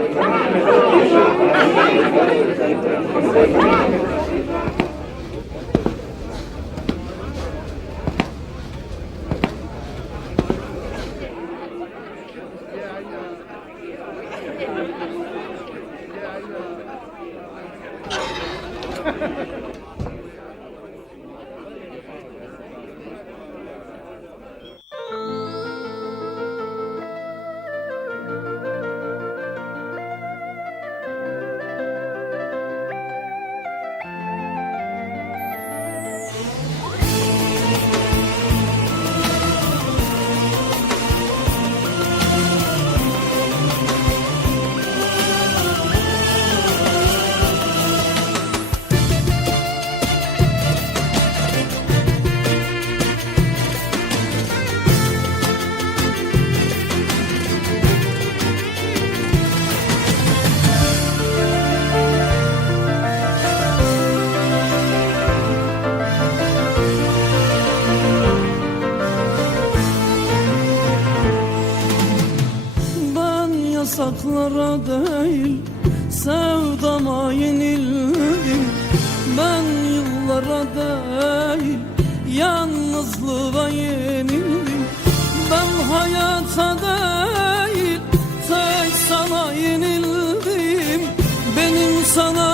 Ben yasaklara değil sevdama yenildim. Ben yıllara değil yalnızlığa yenildim. Ben hayata değil tek sana yenildim. Benim sana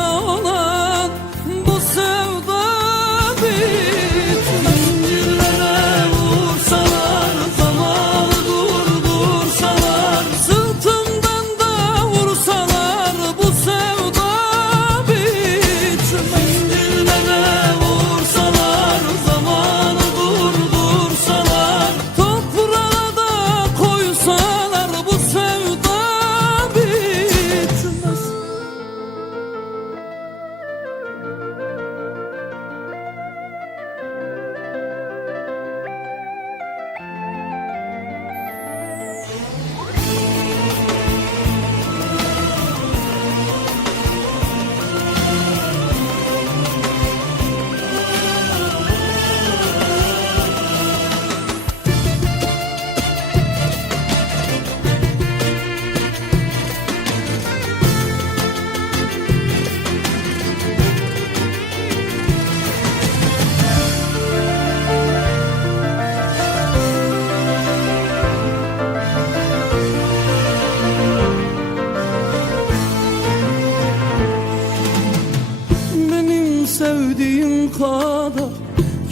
Benim sevdiğim kadar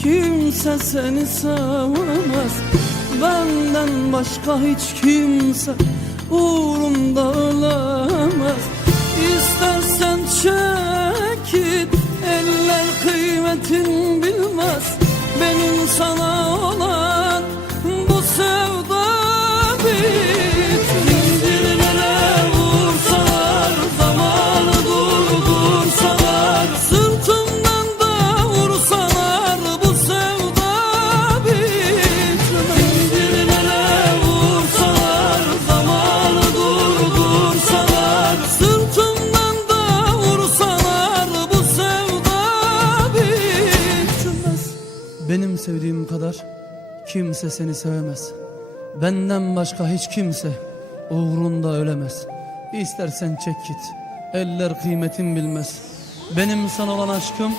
kimse seni sevemez Benden başka hiç kimse uğrumda ölemez. İstersen çekil eller kıymetin Sevdiğim kadar kimse seni sevemez. Benden başka hiç kimse uğrunda ölemez. İstersen çek git. Eller kıymetin bilmez. Benim sana olan aşkım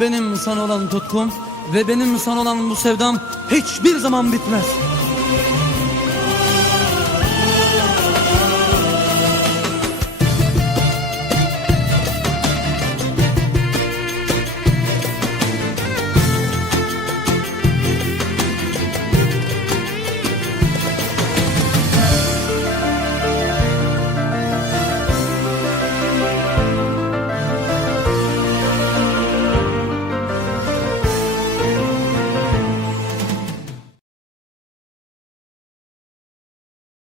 Benim sana olan tutkum Ve benim sana olan bu sevdam Hiçbir zaman bitmez